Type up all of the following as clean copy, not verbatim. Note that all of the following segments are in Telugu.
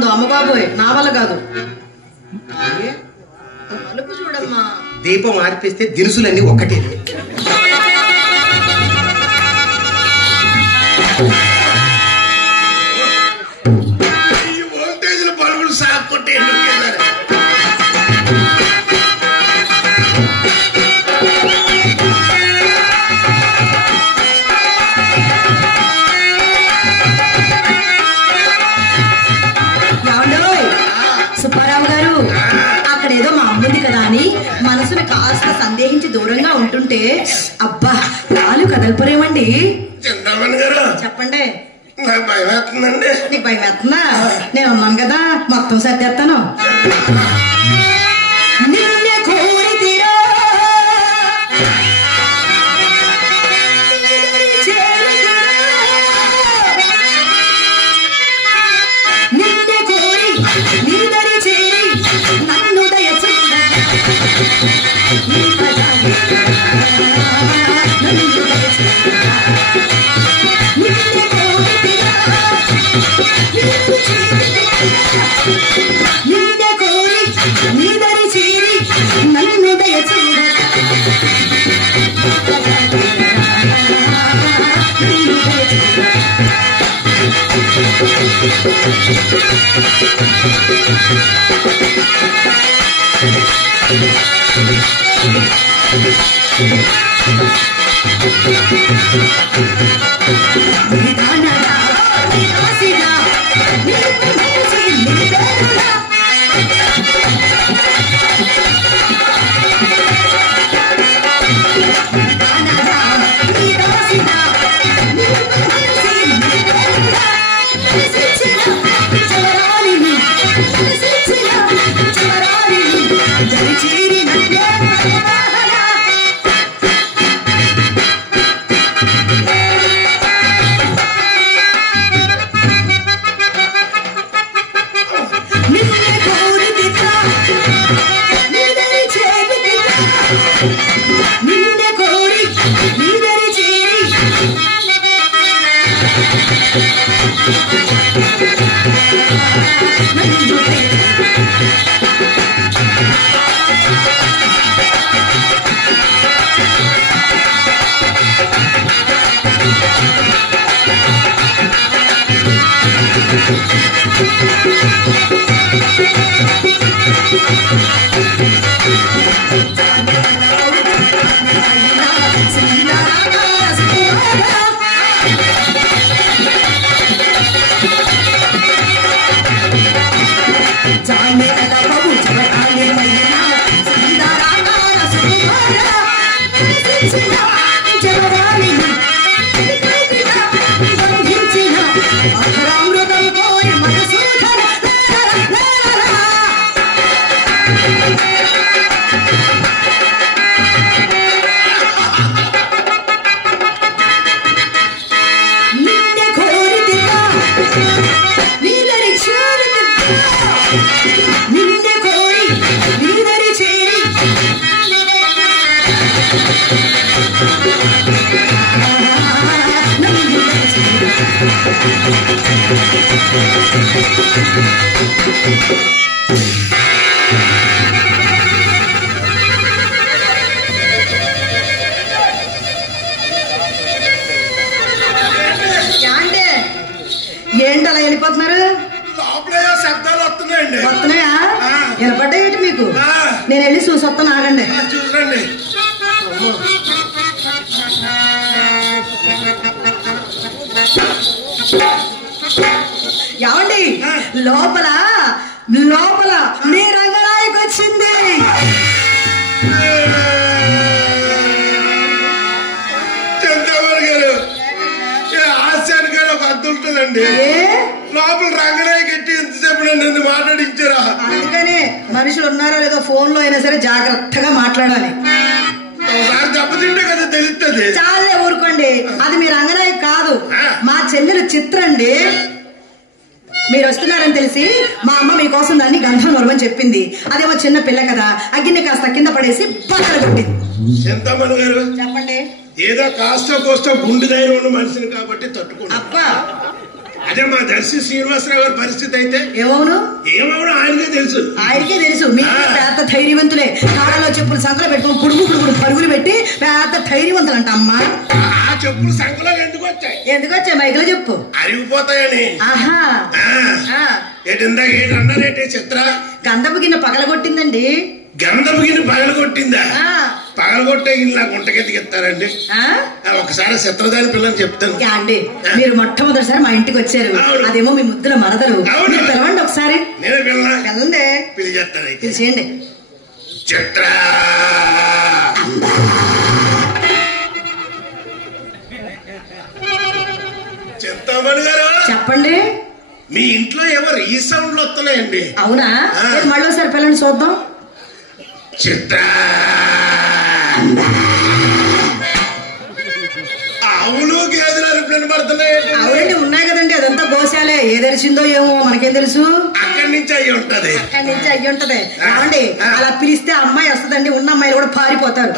ఉందో అమ్మ బాబోయ్, నా వల్ల కాదు. తలుపు చూడమ్మా. దీపం ఆర్పిస్తే దినుసులన్నీ ఒక్కటే. ఈ వోల్టేజ్ల బల్బులు సాక్కొట్టే సుబ్బారావు గారు, అక్కడేదో మా అమ్ముంది కదా అని మనసుని కాస్త సందేహించి దూరంగా ఉంటుంటే అబ్బా కాలు కదలపరేమండి. చెప్పండి. నాకు భయం వేస్తుందండి. నీకు భయం వేస్తుందా? నేను ఉన్నాను కదా, మొత్తం సర్దేస్తాను. నిన్నే కోరితిరా నిన్నే కోరి నీదరి చేరి నన్ను దయచేయ నిన్నే కోరి నీదరి చేరి నన్ను దయచేయ ఏంటలా వెళ్ళిపోతున్నారు? శబ్దాలు వస్తున్నాయండి. వస్తున్నాయా? వినపడ్డాయి మీకు? నేను వెళ్ళి చూసి వస్తాను, ఆగండి. చూసండి. ఏమండి, లోపల లోపల మీ రంగనాయకు వచ్చింది. చంద్రబాబు గారు ఆశానికి ఒక అర్థం ఉంటుందండి. లోపల రంగనాయకు ఎట్టి ఎంతసేపు నన్ను మాట్లాడించారా? అందుకని మనుషులు ఉన్నారో లేదో ఫోన్ లో అయినా సరే జాగ్రత్తగా మాట్లాడాలి. ఒకసారి దెబ్బతింటే కదా తెలుస్తుంది. చాలే ఊరుకోండి, అది మీ రంగనాయకు కాదు, మా చెల్లెలు చిత్రండి. మీరు వస్తున్నారని తెలిసి మా అమ్మ మీకోసం దాన్ని గంధం వరమని చెప్పింది. అదేమో చిన్న పిల్ల కదా, అగ్గిని కాస్త కింద పడేసి బట్టలు కొట్టింది. చింతమణి గారు చెప్పండి. ఏదో కాస్త కోస్త గుండె ధైర్యం ఉన్న మనిషిని కాబట్టి తట్టుకున్నా. అబ్బా, అదే మా దర్శి శ్రీనివాసరావు గారి పరిస్థితి అయితే ఏమవును ఆయనకే తెలుసు. మీకు పెద్ద ధైర్యవంతులే. కాళ్ళలో చెప్పులు సంకలో పెట్టుకుని పుడుగు పరుగులు పెట్టి పెద్ద ధైర్యవంతులు అంట అమ్మా. ఆ చెప్పులు సంకలో ఎందుకు వచ్చాయి మైకులో చెప్పు. అరిగిపోతాయని. ఆహా అన్నారేంటి చిత్ర? గంధపు గిన్నె పగలగొట్టిందండి. గంధపు గిన్నె పగలగొట్టిందా? పగలగొట్టే గిన్నె నాకు గుంటకెత్తికి ఇస్తారండి. ఒకసారి చిత్రదాని పిల్లని చెప్తాను అండి. మీరు మొట్టమొదటిసారి మా ఇంటికి వచ్చారు. అదేమో మీ ముద్దుల మరదలు. పిలవండి ఒకసారి. నేనే పిల్లండి. పిలిచేస్తాను. పిలిచేయండి. చిత్ర చింతామణి గారు చెప్పండి. మీ ఇంట్లో ఎవరు ఈ సౌండ్లు వస్తున్నాయండి? అవునా? మళ్ళీ ఒకసారి పిల్లని చూద్దాం. చిత్ర ఆవులు గేదెలు అరుపులను పడుతున్నాయండి. అవునండి, ఉన్నాయి కదండి. అదంతా గోశాలే. ఏ తెలిసిందో ఏమో మనకేం తెలుసు. అక్కడి నుంచి అయ్యి ఉంటది. ఏమండి, అలా పిలిస్తే అమ్మాయి వస్తుందండి. ఉన్న అమ్మాయిలు కూడా పారిపోతారు.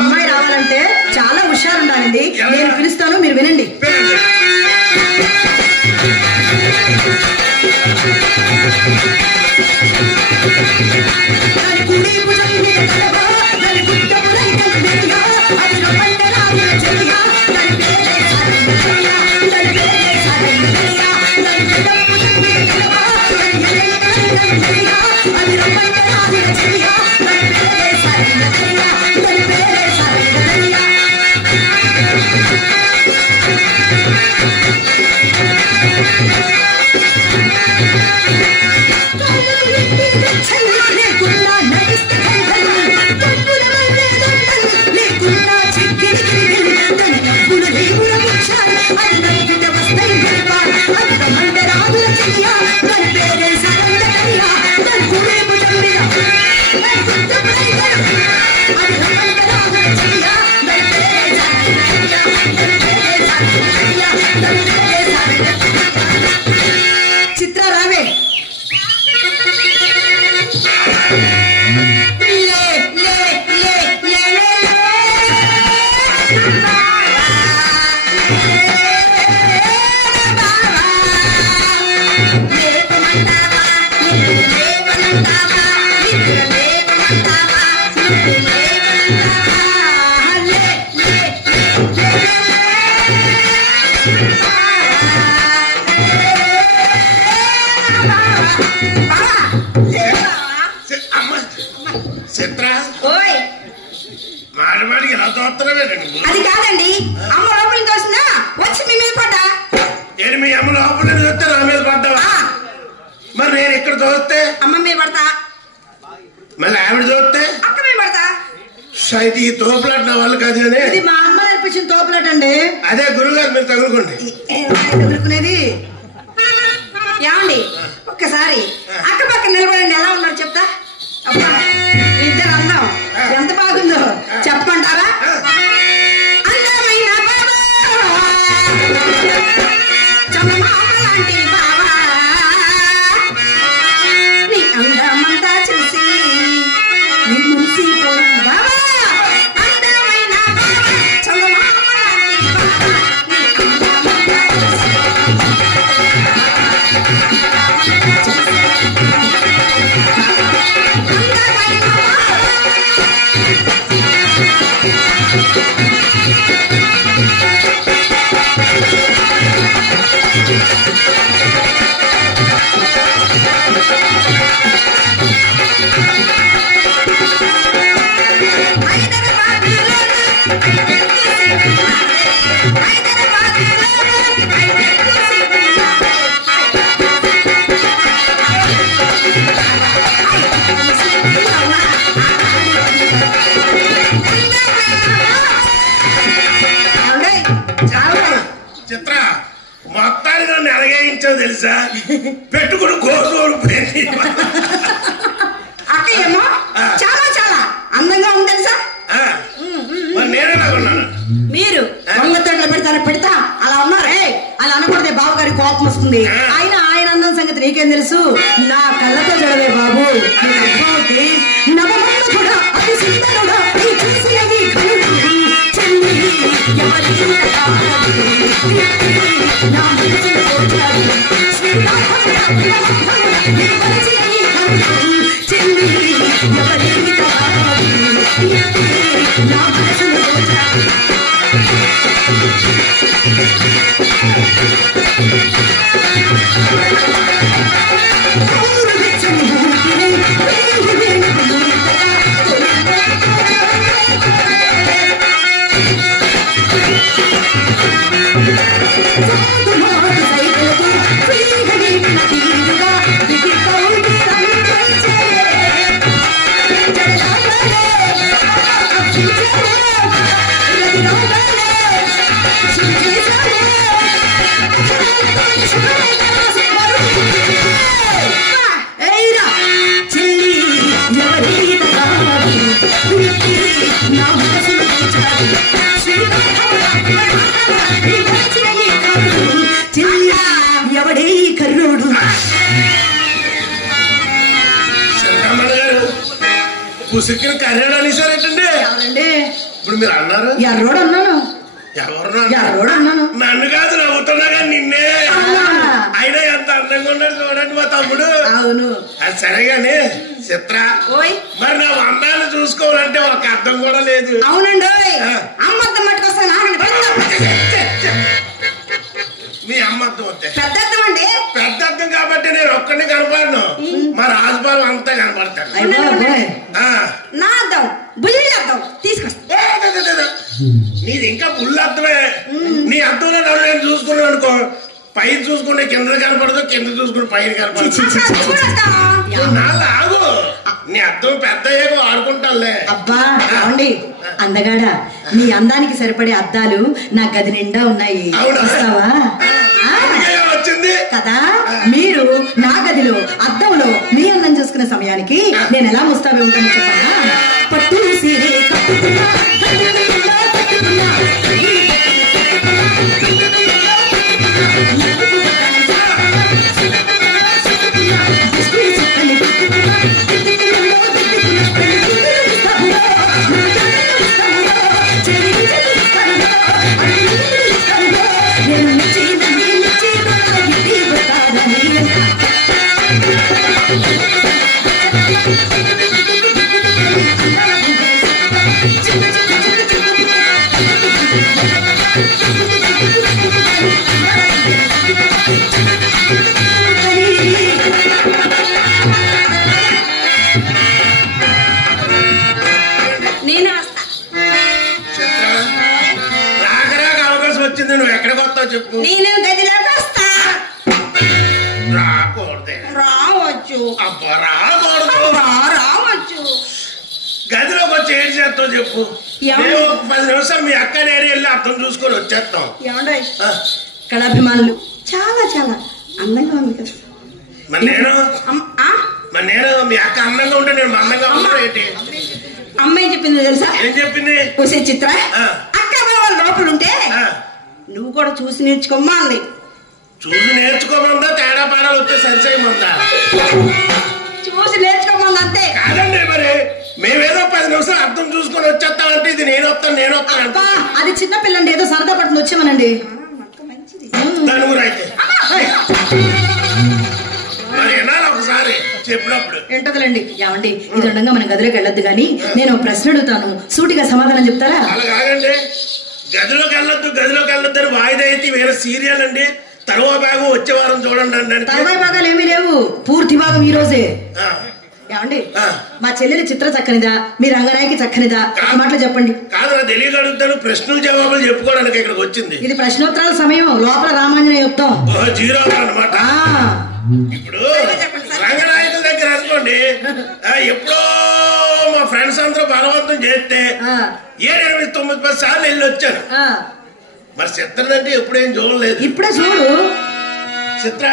అమ్మాయి రావాలంటే చాలా హుషారు ఉండాలండి. నేను పిలుస్తాను, మీరు వినండి. చిత్ర రావే. చిత్ర మాడమాడికి ఎలా చూస్తున్నావేనండి? అది కాదండి, అమ్మ లోపల తోసిందా వచ్చి మీ మీద పడ్డా. నేను మీ అమ్మ లోపల చూస్తే నా మీద పడ్డావా? మరి నేను ఇక్కడ చూస్తే అమ్మ మీద పడతా, మళ్ళీ ఆవిడ చూస్తే అక్క మీద పడతా. అయితే ఈ తోపులాట నా వాళ్ళు కాదు. ఇది మా అమ్మ నేర్పించిన తోపులాట అండి. అదే గురుగారు మీరు తగులుకోండి. తగులుకునేది ఏమండి? ఒక్కసారి అక్క పక్కన నిలబడండి. ఎలా ఉన్నారు చెప్తా. అబ్బా ఇద్దరు అందం ఎంత బాగుందో చెప్పమంటారా? అందమైన చందమామ లాంటి బావా, నీ అందమంతా చూసి నీ మురిసిపోయిన బావా. అందమైన చందమామ లాంటి బావా, నీ అందమంతా చూసి చిత్ర మొత్తానికి నన్ను ఎలాగేయించావు తెలుసా? పెట్టుకుని కోసూరు అక్క ఏమో చాలా చాలా అందంగా ఉంది తెలుసా? నేనేలాగున్నాను? మీరు వంగతోటలో పెడతా అలా ఉన్నారే. అలా అనకూడదే, బాబు గారి కోపం వస్తుంది. ఆయన అందం సంగతి నీకేం తెలుసు? నా కళ్ళతో చూడవే బాబు. నవమన్మథుడా అతి సుందరుడా, ఈ చూసినవి కళ్ళు చెల్లి ఎవరి పుసిక్కిన కర్రాడు అనేసారేటండి. ఇప్పుడు మీరు అన్నారు ఎర్రోడు అన్నాను. ఎవరు నన్ను కాదు నవ్వుతున్నా కానీ నిన్నే. అయినా ఎంత అందంగా ఉన్నాడు చూడండి మా తమ్ముడు. అవును అది సరేగాని చిత్ర, మరి నా అందాన్ని చూసుకోవాలంటే ఒక అర్థం కూడా లేదు. అవునండి మీ అమ్మ అర్థం వస్తే పెద్ద అర్థం కాబట్టి నేను ఒక్కడిని కనపడను. మా రాజుబాబు అంతా కనపడతాను. నీది ఇంకా బుల్ అర్థమే. నీ అర్థంలో నన్ను నేను చూసుకున్నాను అనుకో, పైన చూసుకుంటే కింద కనపడదు, కింద చూసుకుంటే పైన కనపడదు. నాళ్ళు ఆగు, నీ అర్థం పెద్ద ఏమో ఆడుకుంటానులే. అబ్బా అండి అందగాడా, నీ అందానికి సరిపడే అద్దాలు నా గది నిండా ఉన్నాయి. వచ్చింది కదా, మీరు నా గదిలో అద్దంలో మీ అందం చూసుకునే సమయానికి నేను ఎలా ముస్తాబే ఉంటాను చెప్పనా? పట్టు సీరే కట్టుకున్నా నువ్వు ఎక్కడికి వస్తావు చెప్పు. నేను గదిలోకి వస్తా. రాకూడదే. రావచ్చు. అబ్బా రాకూడదు. రావచ్చు. గదిలోకి వచ్చి ఏం చేస్తావు చెప్పు. మేము 10 నిమిషాలు మీ అక్క నేను వెళ్ళి అర్థం చూసుకొని వచ్చేస్తాం. ఏమండి కళాభిమానులు చాలా చాలా అందంగా ఉంది కదా. మరి నేను మీ అక్క అందంగా ఉంటే నేను అందంగా ఉన్నా ఏంటి? అమ్మాయి చెప్పింది తెలుసా? ఏం చెప్పింది? చూసే చిత్ర అక్క బావ లోపలుంటే నువ్వు కూడా చూసి నేర్చుకోమ్మా అంది. చూసి నేర్చుకోమందా తేడా పాడాలు వచ్చే సరిచేయమందా? చూసి నేర్చుకోమంది అంతే. కాదండి మరి మేమేదో 10 నిమిషాలు అర్థం చూసుకొని వచ్చేస్తామంటే ఇది నేను వస్తాను. అది చిన్న పిల్లండి, ఏదో సరదా పట్టుకుని వచ్చామనండి. దాని ఊరు అయితే మరి ఎన్నాళ్ళు ఒకసారి చెప్పినప్పుడు ఏంటదిలేండి. ఏమండి ఇది ఉండగా మన గదిలోకి వెళ్ళొద్దు గాని నేను ప్రశ్న అడుగుతాను, సూటిగా సమాధానం చెప్తారా? అలా కాదండి, గదిలోకి వెళ్ళొద్దు అని వాయిదా అయితే వేరే సీరియల్ అండి. తరువా భాగం వచ్చే వారం చూడండి అండి. తరువాయి భాగాలు ఏమీ లేవు, పూర్తి భాగం ఈ రోజే. ఏమండి మా చెల్లెలి చిత్ర చక్కనిదా, మీ రంగనాయకి చక్కనిదా? మాటలు చెప్పండి. కాదు నా తెలియక అడుగుతాను, ప్రశ్నలు జవాబులు చెప్పుకోవడానికి ఇక్కడికి వచ్చింది. ఇది ప్రశ్నోత్తరాల సమయం, లోపల రామాంజనేయ యుద్ధం. జీరో అనమాట. ఇప్పుడు రంగనాయకుల దగ్గర అనుకోండి, ఎప్పుడో మా ఫ్రెండ్స్ అందరూ బలవంతం చేస్తే 7, 8, 9, 10 సార్లు వెళ్ళి వచ్చాను. మరి చిత్రదంటే ఎప్పుడేం చూడలేదు. ఇప్పుడే చూడు చిత్ర,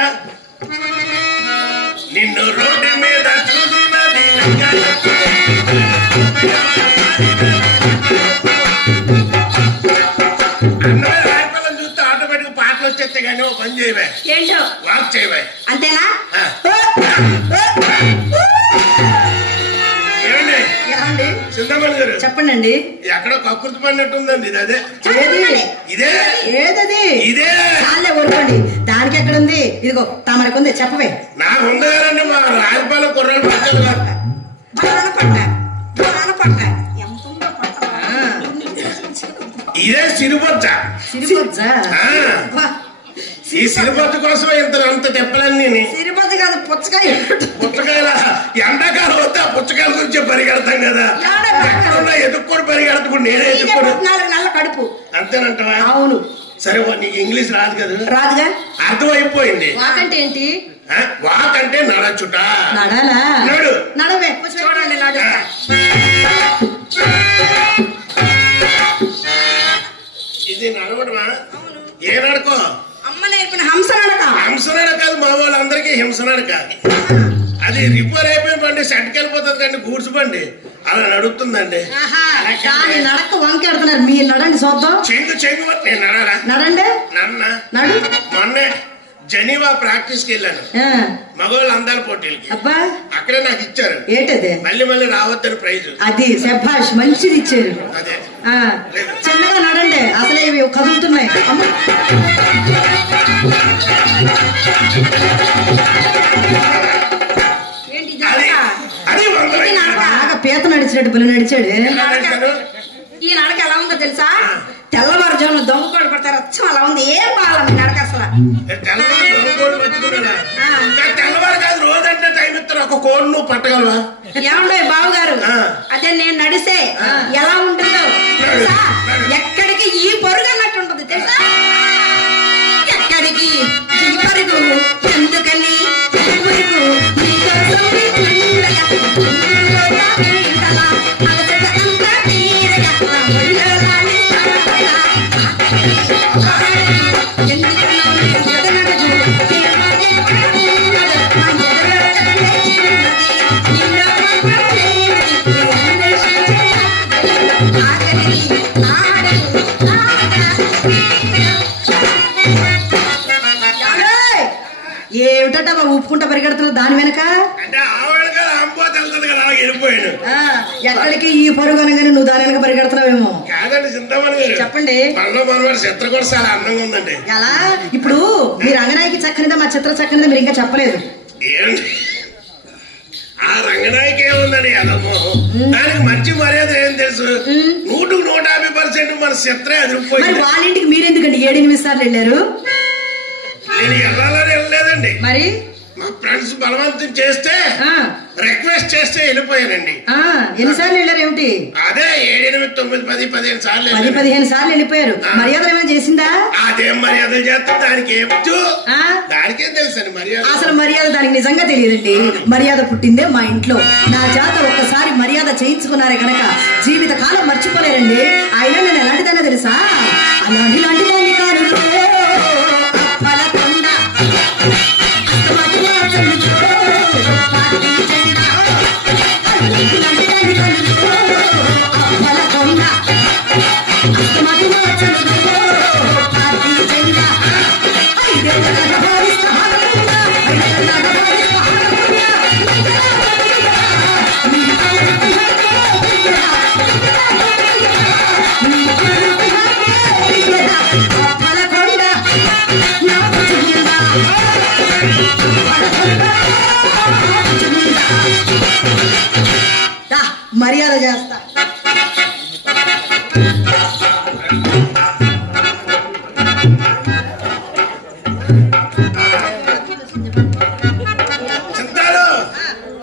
నిన్ను రోడ్డు మీద చూస్తున్నది రాయపల్లని చూస్తే ఆటోమేటిక్ పాటలు వచ్చేస్తే కానీ ఓ పని చేయవే, ఏంటో వాక్ చేయవే. అంతేనా? ఏమండి చింతమణి గారు చెప్పండి. ఎక్కడో కక్కుర్తి పడినట్టుందండి ఇది. అదే ఇదే ఏదది ఇదే చాలే ఊరుకోండి. దానికి ఎక్కడుంది? ఇదిగో తమరికుంది, చెప్పవే. నాకు ఉంది కదండి, మా రాజపాలెం కుర్రాడు పట్టారు ఇదే సిరిబొచ్చ. ఈ సిరిబొచ్చ కోసం అంత తెప్పలన్నీ. సిరిబొచ్చ కాదు, పుచ్చకాయ. పుచ్చకాయల ఎండాకాలం వస్తే ఆ పుచ్చకాయల గురించి పరిగెడతాం కదా, ఎక్కడున్నా ఎదుక్కోడు పరిగెడతాడు. నేనే ఎదుక్కోడు. 4 నెలల కడుపు. అంతేనంటవా? అవును. సరే, నీకు ఇంగ్లీష్ రాదు కదా? రాదుగా. అర్థమైపోయింది. వాక్ అంటే ఏంటి? వాక్ అంటే నడచుట. నడాలా? నడు. నడవే. చూడండి, నడుస్తా. ఇది నడవడమా? ఏ నడకో? అమ్మ నేర్పిన హంస నడక. హంస నడక కాదు, మా వాళ్ళందరికీ హింస నడక. అది రిపేర్ అయిపోయిన బండి, సెట్కి వెళ్ళిపోతుంది కానీ గూడ్స్ బండి అలా నడుపుతుందండి. దాని నడక వంకెడుతున్నారు. మీరు నడండి చూద్దాం. చెంగు నేను నడాలా? నడండి. నడు. మొన్నే జెనీవా ప్రాక్టీస్ కి వెళ్ళాను, మగవాళ్ళు అందాల పోటీలకి. అబ్బా, అక్కడే నాకు ఇచ్చారు. ఏంటది? మళ్ళీ రావద్దని ప్రైజ్. అది శభాష్, మంచిది ఇచ్చారు. అదే చిన్నగా నడండి, అసలే ఇవి కదులుతున్నాయి. బాగా పీత నడిచినట్టు పిల్ల నడిచాడు. ఈ నడక ఎలా ఉందో తెలుసా? తెల్లవారుజామున దొంగకోడు పడతారు, అచ్చం అలా ఉంది. ఏం బాగా నడక అసలు. తెల్లవారు కాదు, రోజంటే టైం ఇస్తారు. ఒక కోడ్ నువ్వు పట్టగలవా? ఏమండో బాబు గారు, అదే నేను నడిస్తే ఎలా ఉంటుందో తెలుసా? ఎక్కడికి ఈ పొరుగు అన్నట్టు ఉంటుంది తెలుసా? ఎక్కడికి ఈ పొరుగు, ఎందుకని ఏమిటా ఊపుకుంటా పరిగెడుతున్నారు దాని వెనక? ఎక్కడికి ఈ పరుగు అనగానే నువ్వు దాని వెనక పరిగెడుతున్నావేమో. కాదండి చింతమణి గారు, చెప్పండి. చిత్ర కూడా చాలా అందంగా ఉందండి. ఎలా? ఇప్పుడు మీరు రంగనాయకి చక్కనిదా, మా చిత్ర చక్కనిదా మీరు ఇంకా చెప్పలేదు. ఆ రంగనాయకి ఏముందని అదమ్మో, దానికి మంచి మర్యాద ఏం తెలుసు? 150% మన చిత్రే అదిరిపోయింది. వాళ్ళ ఇంటికి మీరెందుకండి 7-8 సార్లు వెళ్ళారు? నేను వెళ్ళాలని వెళ్ళలేదండి, మరి మా ఫ్రెండ్స్ బలవంతం చేస్తే, రిక్వెస్ట్ చేస్తే వెళ్ళిపోయానండి. ఎన్నిసార్లు వెళ్ళారు? ఏమిటి అదే 7, 8, 9, 10, 15 సార్లు. 10-15 సార్లు వెళ్ళిపోయారు. మర్యాదలు ఏమైనా చేసిందా? అదేం మర్యాదలు చేస్తా, దానికి ఏమొచ్చు? దానికేం తెలుసు అండి మర్యాద? అసలు మర్యాద దానికి నిజంగా తెలియదండి. మర్యాద పుట్టిందే మా ఇంట్లో. నా చేత ఒక్కసారి మర్యాద చేయించుకున్నారే కనుక జీవిత కాలం మర్చిపోలేరండి. అయినా నేను ఎలాంటిదైనా తెలుసా? అలాంటి దాన్ని కాదు. మర్యాద చేస్తా. చింతాలు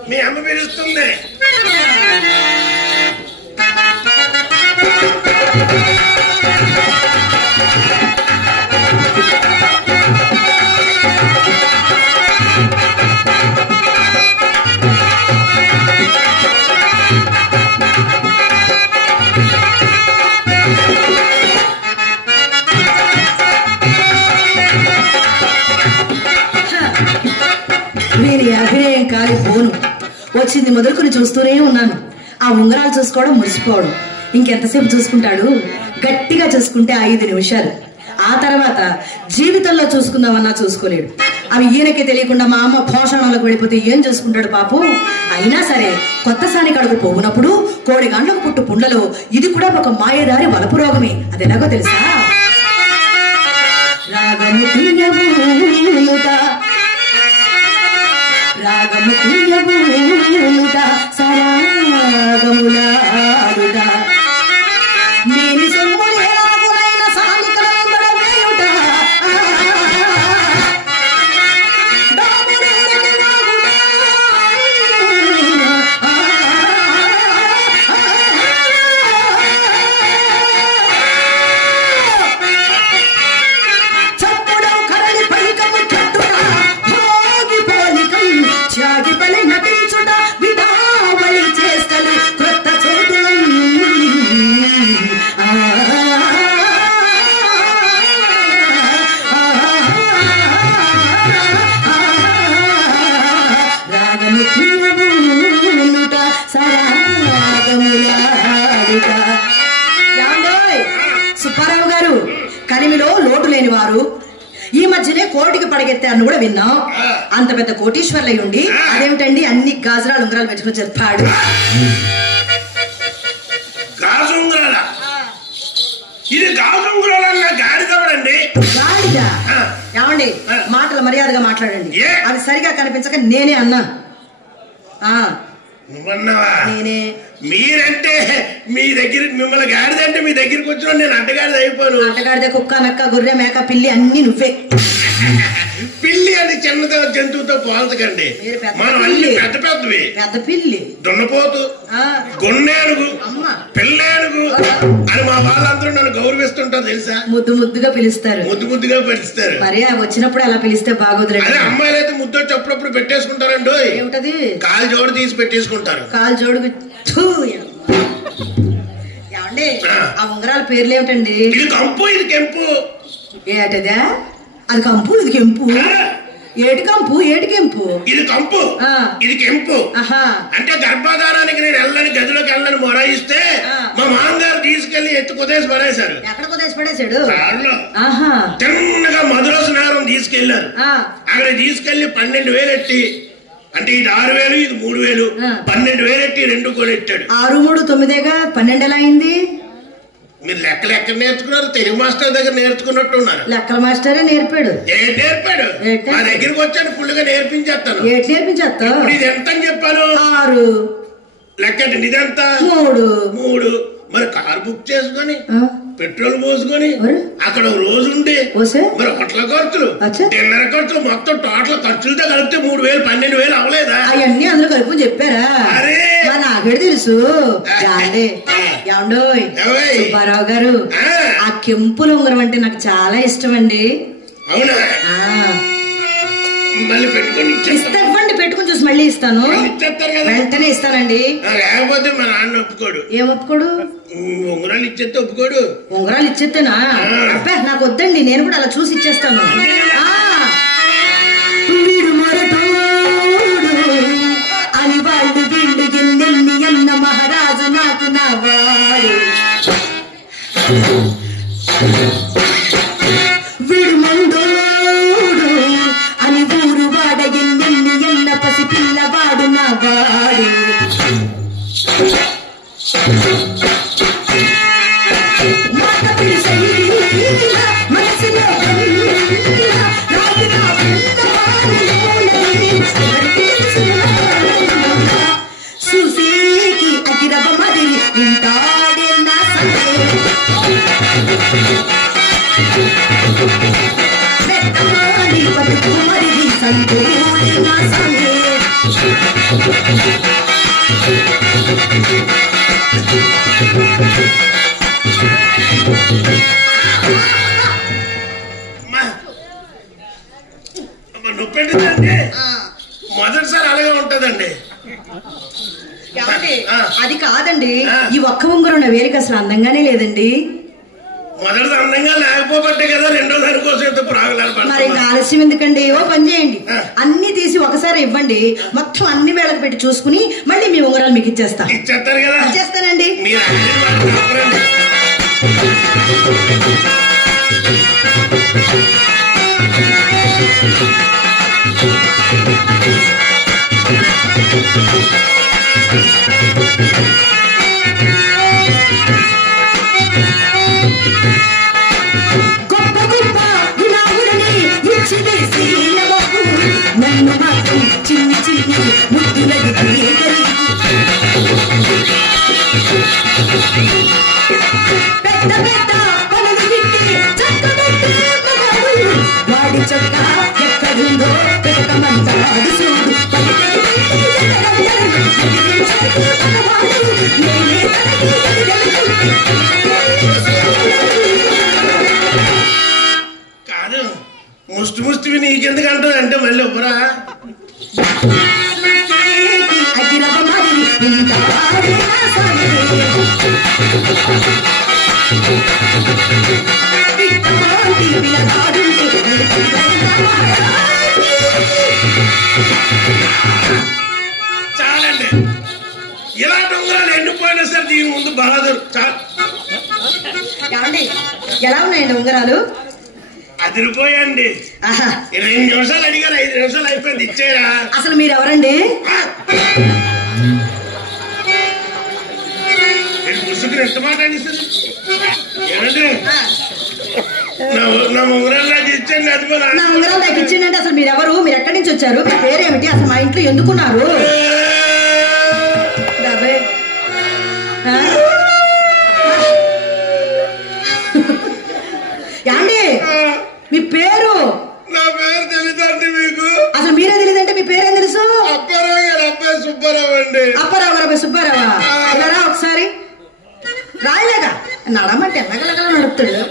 మీ అమ్మ పిలుస్తుంది. నేను అభినయం కాలి పోను. వచ్చింది మొదలుకొని చూస్తూనే ఉన్నాను. ఆ ఉంగరాలు చూసుకోవడం మురిసిపోవడం. ఇంకెంతసేపు చూసుకుంటాడు? గట్టిగా చూసుకుంటే 5 నిమిషాలు. ఆ తర్వాత జీవితంలో చూసుకుందామన్నా చూసుకోలేడు. అవి ఈయనకే తెలియకుండా మా అమ్మ పోషణలోకి వెళ్ళిపోతే ఏం చేసుకుంటాడు పాపం. అయినా సరే కొత్త సాని కడుగు పోగునప్పుడు కోడి గంటలకు పుట్టు పుండ్లలో ఇది కూడా ఒక మాయదారి వలపు రోగమే. అది ఎలాగో తెలుసా? రాగము తీయబూనుట రాగము తీయబూనుట సరాగములాడుట మేని సొమ్ములేరాగులైన సాలికలంబడ వేయుట సుబ్బారావు గారు కలిమిలో లోటు లేని వారు. ఈ మధ్యనే కోటికి పడగెత్తారని కూడా విన్నాం. అంత పెద్ద కోటీశ్వర్లై ఉండి అదేమిటండి అన్ని గాజరాలు ఉంగరాలు పెట్టుకుని చెప్పాడు. ఇది గాజుంగురాలన్న గాడిదవడండి. గాడిద ఏమండి? మాటలు మర్యాదగా మాట్లాడండి. అది సరిగా కనిపించక నేనే అన్నా. నువ్వన్నావా? నేనే. మీరంటే మీ దగ్గర మిమ్మల్ని గాడిదంటే మీ దగ్గరికి వచ్చిన నేను అడ్డగాడిద అయిపోను. అడ్డగాడిద కుక్క నక్క గొర్రె మేక పిల్లి అన్ని నువ్వే. పిల్లి అది చిన్నదో జంతువుతో పోల్చకండి. మనం అన్ని పెద్ద పెద్దవి. పెద్ద పిల్లి, దున్నపోతు, గొన్నేనుగు, పిల్లేనుగు అని మా వాళ్ళందరూ నన్ను గౌరవిస్తుంటారు తెలుసా? ముద్దు ముద్దుగా పిలుస్తారు. ముద్దు ముద్దుగా పిలుస్తారు. మరి వచ్చినప్పుడు అలా పిలిస్తే బాగోదు. అదే అమ్మాయిలు అయితే ముద్దు అప్పుడప్పుడు పెట్టేసుకుంటారండి. ఏమిటది? కాలు జోడు తీసి పెట్టేసుకుంటారు. కాలు జోడు. ఏమండి ఆ ఉంగరాల పేర్లు ఏమిటండి? ఇది కంపు, ఇది కెంపు. ఏటదా? అది కంపు, ఇది కెంపు. ఏటి కంపు, ఏటి కెంపు? ఇది కంపు, ఇది కెంపు. అంటే గర్భాధారానికి నేను వెళ్ళని గదిలోకి వెళ్ళని మొరాయిస్తే మా మామగారు తీసుకెళ్లి ఎత్తు కుదేసి పడేశారు. ఎక్కడ కుదేసి పడేశాడు? తిన్నగా మధురస నగరం తీసుకెళ్లారు. అక్కడ తీసుకెళ్లి 12,000 ఎట్టి, అంటే ఇది 6,000, ఇది 3,000, 12,000 ఎట్టి 2 కొనెట్టాడు. 6, 3, 9గా 12 ఎలా అయింది? మీరు లెక్కలు ఎక్కడ నేర్చుకున్నారు? తెలుగు మాస్టర్ దగ్గర నేర్చుకున్నట్టు ఉన్నారు. లెక్కల మాస్టరే నేర్పాడు. నేర్పాడు. మా దగ్గరికి వచ్చాను, ఫుల్గా నేర్పించేస్తాను. ఏటి నేర్పించేస్తావు? ఇది ఎంత అని చెప్పాను? 6. లెక్కండి. ఇదంత 3. మరి కార్ బుక్ చేసుకొని పెట్రోల్ పోసుకొని అక్కడ రోజు ఉండి మరి హోటల్ ఖర్చులు, డిన్నర్ ఖర్చులు, మొత్తం టోటల్ ఖర్చులతో కలిపితే 3,000, 12,000 అవ్వలేదా? అవన్నీ అందులో కలుపు చెప్పారా? అరే నాకే తెలుసు. సుబ్బారావు గారు ఆ కెంపుల ఉంగరం అంటే నాకు చాలా ఇష్టం అండి. అవునా? మళ్ళీ పెట్టుకుని ఇవ్వండి. పెట్టుకుని చూసి మళ్ళీ ఇస్తాను. వెంటనే ఇస్తానండి. లేకపోతే మా నాన్న ఒప్పుకోడు. ఏం ఒప్పుకోడు? ఉంగరాలు ఇచ్చేస్తే ఒప్పుకోడు. ఉంగరాలు ఇచ్చేస్తేనా? అబ్బా నాకు వద్దండి, నేను కూడా అలా చూసి ఇచ్చేస్తాను. వీడు మరటోడు అని వాళ్ళు వీళ్ళు ఎన్నెన్ని అన్న మహారాజు నాకు నా వాడు. వీడు మండోడు అని ఊరు వాడ ఎన్నెన్ని అన్న పసి పిల్లవాడు నా వాడు. చూసేకి అగిరవ మరి ఉంటాడే నా సంగే. బతుకు మరి సంతోడి నా సంగే. నొప్పెండి. మొదటిసారి అలాగే ఉంటదండి. అది కాదండి, ఈ ఒక్క ఉంగరం నా వేలికి అసలు అందంగానే లేదండి. మొదటిది అందంగా లేకపోబట్టే కదా రెండో దాని కోసం ఎంత ప్రాగలాలు. మరి ఆలస్యం ఎందుకండి? ఓ పని చేయండి, అన్ని తీసి ఒకసారి ఇవ్వండి. మొత్తం అన్ని వేళకు పెట్టి చూసుకుని మళ్ళీ మీ ఉంగరాలు మీకు ఇచ్చేస్తా. ఇచ్చేస్తారు కదా? ఇచ్చేస్తానండి. గొప్ప గొప్ప గులాబులని ఇచ్చివేసి నన్ను మాత్రం చిన్ని చిన్ని ముద్దులకి పెద్ద పెద్ద పనులు విట్టి చక్కబెట్టి వాడి చొక్క ఎక్కడుందో పెరకమంటాడు చూడు కాదు ముష్టి నీకెందుకు అంటుంది అంటే మళ్ళీ ఒబ్బరా చాలండి ఇలాంటి ఉంగరాలు ఎండిపోయినా సరే దీని ముందు బహదూర్ ఎలా ఉన్నాయండి ఉంగరాలు? అదిరిపోయండి. 2 నిమిషాలు అడిగారు, 5 నిమిషాలు అయిపోయింది, ఇచ్చేరా. అసలు మీరు ఎవరండి? ముసుగురు ఎంత మాట్లాడిస్తారు ఏమండి? నా ఉంగరాలు నాకు ఇచ్చండి. అది నా ఉంగరాలు నాకు ఇచ్చిండి అంటే అసలు మీరు ఎవరు? మీరు ఎక్కడి నుంచి వచ్చారు? మీ పేరేమిటి? అసలు మా ఇంట్లో ఎందుకున్నారు? యాండి మీ పేరు? నా పేరు తెలియదండి మీకు? అసలు మీరే తెలియదంటే మీ పేరేం తెలుసు? అప్పారావు గారు అబ్బాయి సుబ్బారావు అండి. అప్పారావు గారు అబ్బాయి సుబ్బారావా? ఇలా ఒకసారి రాయలేగా నడమంటే ఎన్నగలగల నడుపుతాడు.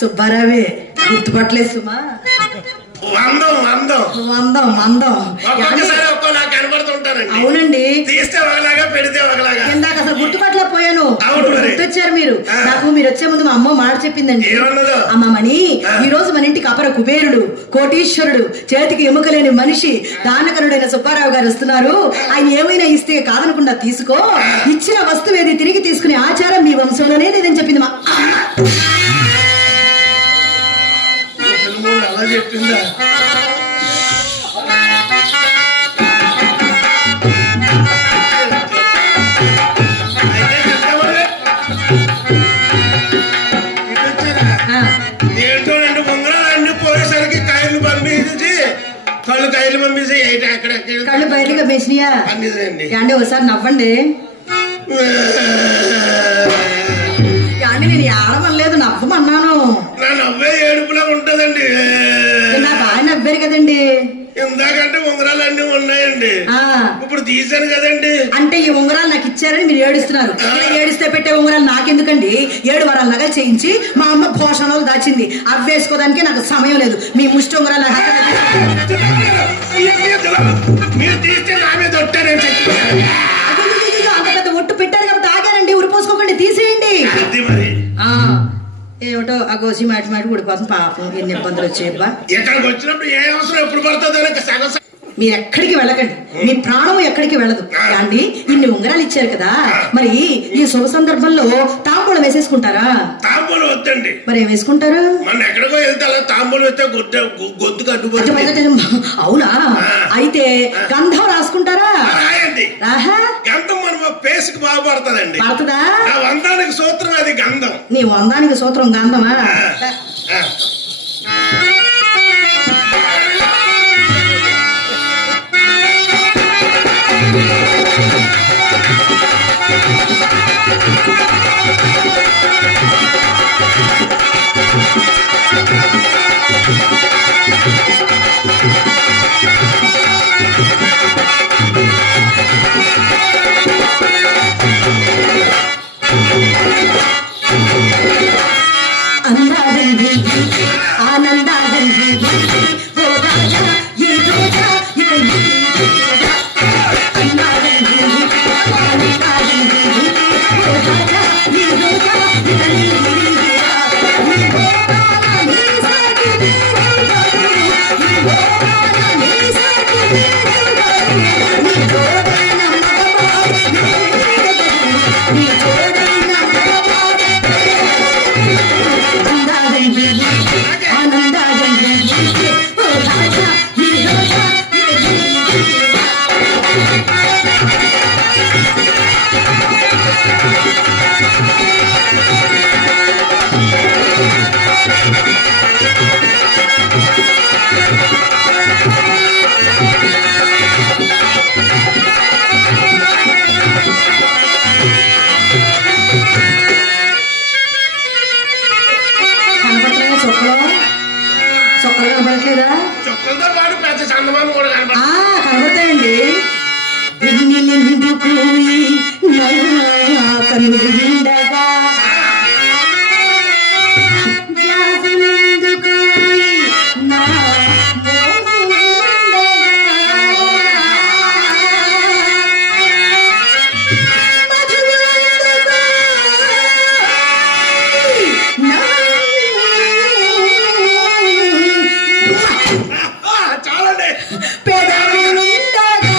సుబ్బారావే గుర్తుపట్టలేదు సుమా. అవునండి, తీస్తే ఒకలాగా పెడితే ఒకలాగా. ఇందాక అసలు గుర్తుపట్టలేకపోయాను. గుర్తొచ్చారు మీరు. నాకు మీరు వచ్చే ముందు మా అమ్మ మాట చెప్పిందండి. అమ్మమ్మని ఈ రోజు మన ఇంటికి అపర కుబేరుడు, కోటీశ్వరుడు, చేతికి ఎముకలేని మనిషి, దానకరుడైన సుబ్బారావు గారు వస్తున్నారు. ఆయన ఏమైనా ఇస్తే కాదనకుండా తీసుకో, ఇచ్చిన వస్తువు ఏది తిరిగి తీసుకునే ఆచారం మీ వంశంలోనే లేదని చెప్పింది మా అలా చెప్పిందా? ఏంటో రెండు ఉంగరాలు అన్ని పోయేసరికి కాయలు పంపించి కాయలు పంపించి కళ్ళు బయటగా వేసినాయా అంటే ఒకసారి నవ్వండి. నేను ఆడమనలేదు, నవ్వమన్నాను. నా నవ్వే ఏడుపులా ఉంటదండి. నా బాగా నవ్వారు కదండి. ఇందాకంటే ఉంగరాలు అన్ని ఉన్నాయండి, ఇప్పుడు తీసాను కదండి. అంటే ఈ ఉంగరాలు నాకు ఇచ్చారని మీరు ఏడుస్తున్నారు. ఏడిస్తే పెట్టే ఉంగరాలు నాకెందుకండి? 7 వారాల నగలు చేయించి మా అమ్మ భోషణాలు దాచింది, అవి వేసుకోవడానికి నాకు సమయం లేదు. మీ ముష్టి ఉంగరాలు మీరు తీస్తే నా మీద ఒట్టారని చెప్పారు. అంత పెద్ద ఒట్టు పెట్టారు కాబట్టి ఆగానండి. ఉరిపోసుకోకండి, తీసేయండి. ఏమిటో ఆ గోసి మాటి మాటి ఊడిపోతుంది. పాపం ఎన్ని ఇబ్బందులు వచ్చాయబ్బా. ఎక్కడికి వచ్చినప్పుడు ఏ అవసరం ఎప్పుడు పడుతుంది? మీరు ఎక్కడికి వెళ్ళకండి, మీ ప్రాణం ఎక్కడికి వెళ్ళదు. అండి ఇన్ని ఉంగరాలు ఇచ్చారు కదా, మరి ఈ శుభ సందర్భంలో తాంబూలం వేసేసుకుంటారా? తాంబూలం వద్దండి. మరి ఏం వేసుకుంటారు? మన ఎక్కడికో వెళ్తే అలా తాంబూలం వేస్తే గొద్దు కట్టుబడి. అవునా? అయితే గంధం రాసుకుంటారా? రాయండి. గంధం మన పేసుకు బాగుపడుతుందండి. పడుతుందా? నా వందానికి సూత్రం అది గంధం. నీ వందానికి సూత్రం గంధమా? అందాలండి కనబడలేదా? చుక్కలతో పాటు పెద్ద చందమామ కూడా కనబడుతుంది. కనబడతాయండి. వెన్నెలెందుకు నా కన్నుండగా, ధ్యాసలెందుకు నా మోముండగా, మధువెందుకు నా చాలండి. పెదవులుండగా.